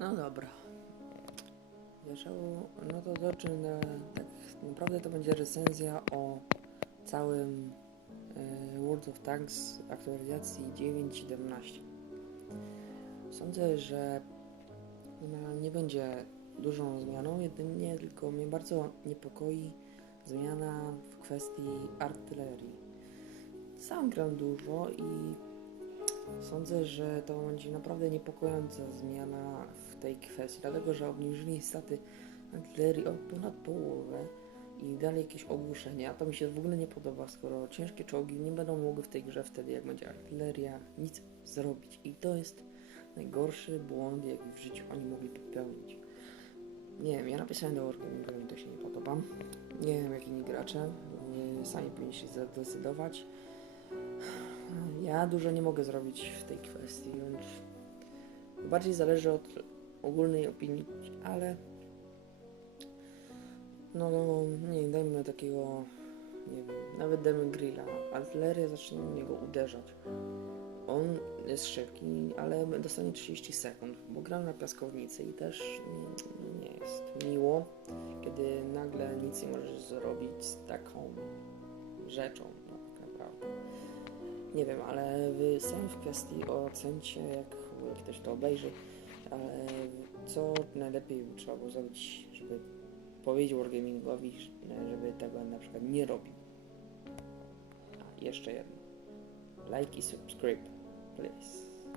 No dobra. Wiesz, no to zacznę. Tak naprawdę to będzie recenzja o całym e, World of Tanks aktualizacji 9.17. Sądzę, że nie będzie dużą zmianą, jedynie tylko mnie bardzo niepokoi zmiana w kwestii artylerii. Sam gram dużo i Sądzę, że to będzie naprawdę niepokojąca zmiana w tej kwestii, dlatego że obniżyli staty artylerii o ponad połowę i dali jakieś ogłuszenie, a to mi się w ogóle nie podoba, skoro ciężkie czołgi nie będą mogły w tej grze wtedy, jak będzie artyleria, nic zrobić. I to jest najgorszy błąd, jaki w życiu oni mogli popełnić. Nie wiem, ja napisałem do Wargamingu, mi to się nie podoba. Nie wiem, jak inni gracze, sami powinni się zdecydować. Ja dużo nie mogę zrobić w tej kwestii, więc bardziej zależy od ogólnej opinii, ale no nie dajmy takiego, nie wiem, nawet dajmy grilla. Artyleria zacznie na niego uderzać. On jest szybki, ale dostanie 30 sekund, bo gram na piaskownicy i też nie, nie jest miło, kiedy nagle nic nie możesz zrobić z taką rzeczą, tak naprawdę. Nie wiem, ale wy sami w kwestii ocencie, jak ktoś to obejrzy, ale co najlepiej trzeba było zrobić, żeby powiedzieć Wargamingowi, żeby tego na przykład nie robił. A, jeszcze jedno. Like i subscribe, please.